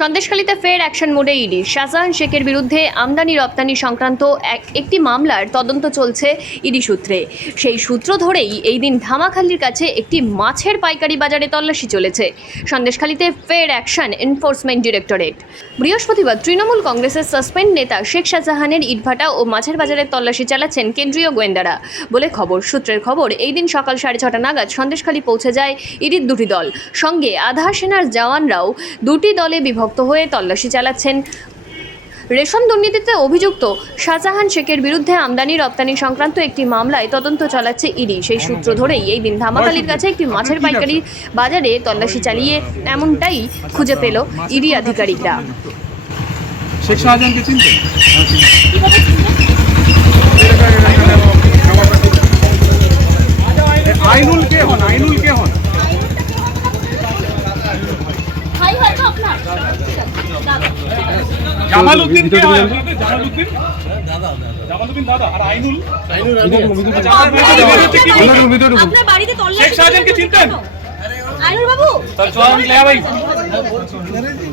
সন্দেশখালীতে ফের অ্যাকশন মোডে ইডি। শাহজাহান শেখের বিরুদ্ধে আমদানি রপ্তানি সংক্রান্ত একটি মামলার তদন্ত চলছে ইডি সূত্রে। সেই সূত্র ধরেই এই দিন ধামাখালির কাছে একটি মাছের পাইকারি বাজারে তল্লাশি চলেছে। সন্দেশখালীতে ফের অ্যাকশন এনফোর্সমেন্ট ডিরেক্টরেট। বৃহস্পতিবার তৃণমূল কংগ্রেসের সাসপেন্ড নেতা শেখ শাহজাহানের ইটভাটা ও মাছের বাজারে তল্লাশি চালাচ্ছেন কেন্দ্রীয় গোয়েন্দারা বলে খবর। সূত্রের খবর, এই দিন সকাল 6:30 নাগাদ সন্দেশখালী পৌঁছে যায় ইডির দুটি দল। সঙ্গে আধা সেনার জওয়ানরাও দুটি দলে বিভক্ত হয়ে তল্লাশি চালাচ্ছেন। রেশন দুর্নীতিতে অভিযুক্ত শাহজাহান শেখের বিরুদ্ধে আমদানি রপ্তানি সংক্রান্ত একটি মামলায় তদন্ত চালাচ্ছে ইডি। সেই সূত্র ধরেই এই দিন ধামাখালির কাছে একটি মাছের পাইকারি বাজারে তল্লাশি চালিয়ে এমনটাই খুঁজে পেল ইডি আধিকারিকরা। শেখ শাহজাহানকে চিনতেন? আইনুল কে হন? আইনুল কে হন? জামালউদ্দিন কে হয়? জামালউদ্দিন জামালউদ্দিন দাদা আর আইনুল আপনার বাড়িতে তল্লাশি শেখ শাহজাহানকে চিনতেন? আইনুল বাবু স্যার জওয়ান ले आ भाई